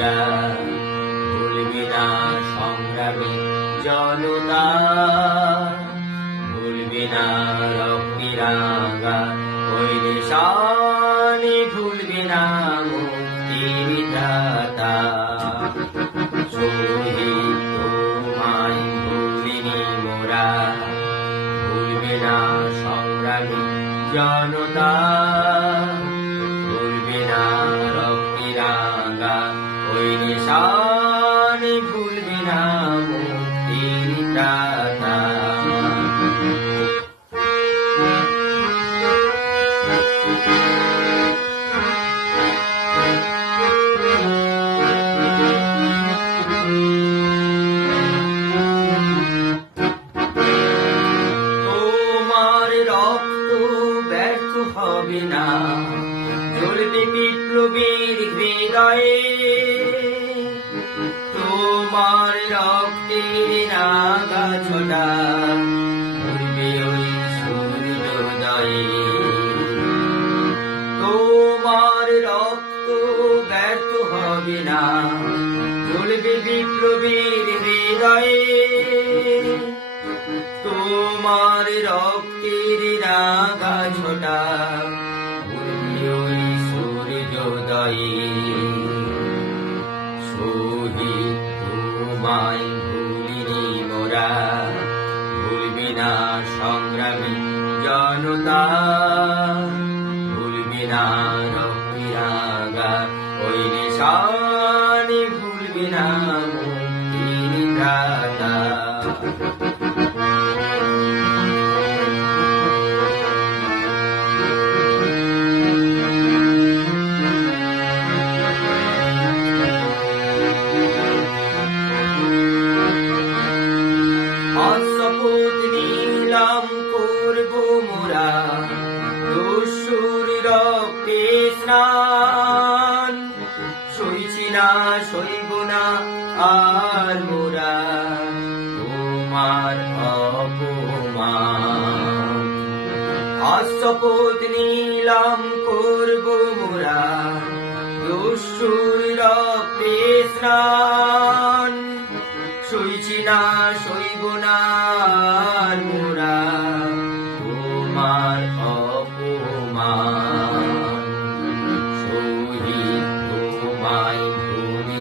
মোরা, ভুলবি না সংগ্রামী জনতা, ভুলবি না রক্তিরাঙ্গা ওই নিশানি, ভুলবি না মুক্তির দাতা। শহীদ তোমায় ভুলিনি মোরা, ভুলবি না সংগ্রামী জনতা, ভুলবি না রক্তিরাঙ্গা ওই নিশানি, ভুলবি না মুক্তির দাতা। তোমার রক্ত ব্যর্থ হবে না, জ্বলবে বিপ্লবীর হৃদয়ে। তোমার রক্তের নাগা ছোটা উঠবে ওই সূর্যোদয়ে। তোমার রক্ত ব্যর্থ হবে না, জ্বলবে বিপ্লবীর হৃদয়ে। তোমার রক্তের নাগা ছোটা উঠবে ওই সূর্যোদয়ে। শহীদ তোমায় ভুলিনি মোরা, ভুলবি না সংগ্রামী জনতা, ভুলবি না রক্তিরাঙ্গা ওই নিশানি, ভুলবি না মুক্তির দাতা। শপথ নিলাম করব মোরা, দস্যুর রক্তে স্নান। সইছি না সইব না আর মোরা তোমার অপমান। শপথ নিলাম করব মোরা, দস্যুর রক্তে স্নান।